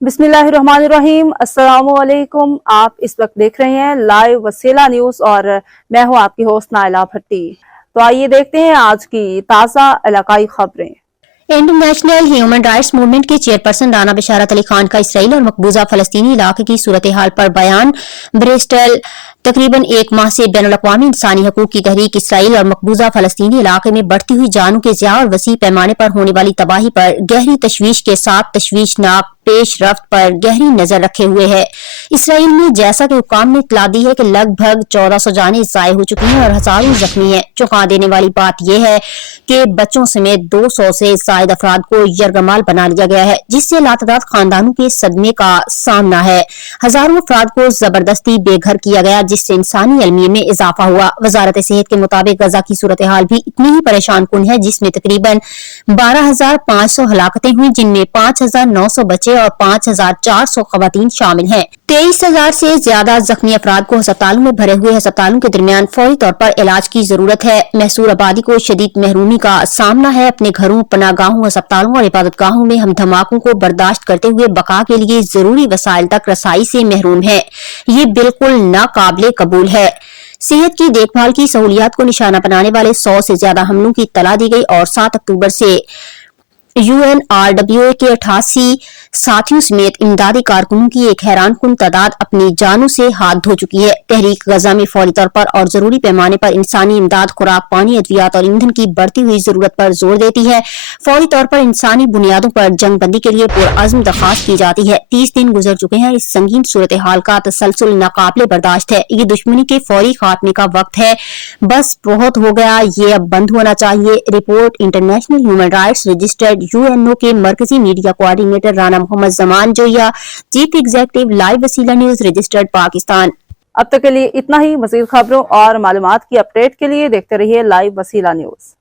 बिस्मिल्लाहिर्रहमानिर्रहीम। अस्सलामुअलैकुम। आप इस वक्त देख रहे हैं लाइव वसीला न्यूज़ और मैं हूं आपकी होस्ट नाइला भट्टी। तो आइए देखते हैं आज की ताज़ा इलाकाई खबरें। इंटरनेशनल ह्यूमन राइट्स मूवमेंट के चेयरपर्सन राना बिशारत अली खान का इसराइल और मकबूजा फलस्तीनी इलाके की सूरत हाल पर बयान। ब्रिस्टल तकरीबन एक माह से बैनुल अक़वामी इंसानी हकूक की तहरीक इसराइल और मकबूजा फलस्तीनी इलाके में बढ़ती हुई जानों के ज़िया और वसी पैमाने पर होने वाली तबाही पर गहरी तशवीश के साथ तशवीशनाक पेश रफ्त पर गहरी नजर रखे हुए है। इसराइल में जैसा कि हुक्काम ने इत्तला दी है कि लगभग 1400 जानें ज़ाय हो चुकी हैं और हजारों जख्मी हैं। चौंका देने वाली बात यह है कि बच्चों समेत 200 से ज़ायद अफराद को यरगमाल बना लिया गया है, जिससे लातदाद खानदानों के सदमे का सामना है। हजारों अफराद को जबरदस्ती बेघर किया गया, जिससे इंसानी अलमिये में इजाफा हुआ। वजारत सेहत के मुताबिक गजा की सूरत हाल भी इतनी ही परेशान कुन है, जिसमें तकरीबन 12,500 हलाकतें हुई, जिनमें 5,900 बच्चे और 5,400 खवातीन शामिल हैं। 23,000 से ज्यादा जख्मी अफराद को अस्पतालों में भरे हुए अस्पतालों के दरमियान फौरी तौर पर इलाज की जरूरत है। महसूर आबादी को शदीद महरूमी का सामना है। अपने घरों, पनागाहों, अस्पतालों और इबादतगाहों में हम धमाकों को बर्दाश्त करते हुए बका के लिए जरूरी वसाइल तक रसाई से महरूम है। ये बिल्कुल नाकाबिले कबूल है। सेहत की देखभाल की सहूलियात को निशाना बनाने वाले 100 से ज्यादा हमलों की इत्तला दी गई और 7 अक्टूबर से UNRWA के 88 साथियों समेत इमदादी कारकुनों की एक हैरान कुन तादाद अपनी जानों से हाथ धो चुकी है। तहरीक गजा में फौरी तौर पर और जरूरी पैमाने पर इंसानी इमदाद, खुराक, पानी, अद्वियात और ईंधन की बढ़ती हुई जरूरत पर जोर देती है। फौरी तौर पर इंसानी बुनियादों पर जंग बंदी के लिए पुरअज़्म दरख्वास्त की जाती है। 30 दिन गुजर चुके हैं। इस संगीन सूरत हाल का तसलसल नाकाबिले बर्दाश्त है। ये दुश्मनी के फौरी खात्मे का वक्त है। बस बहुत हो गया, ये अब बंद होना चाहिए। Report international human rights registered UNO के मरकजी media coordinator Rana Mohammad Zaman Joya, chief executive, live Wasila news, registered Pakistan. अब तक के लिए इतना ही। मज़ीद खबरों और मालूमात की अपडेट के लिए देखते रहिए लाइव वसीला न्यूज़।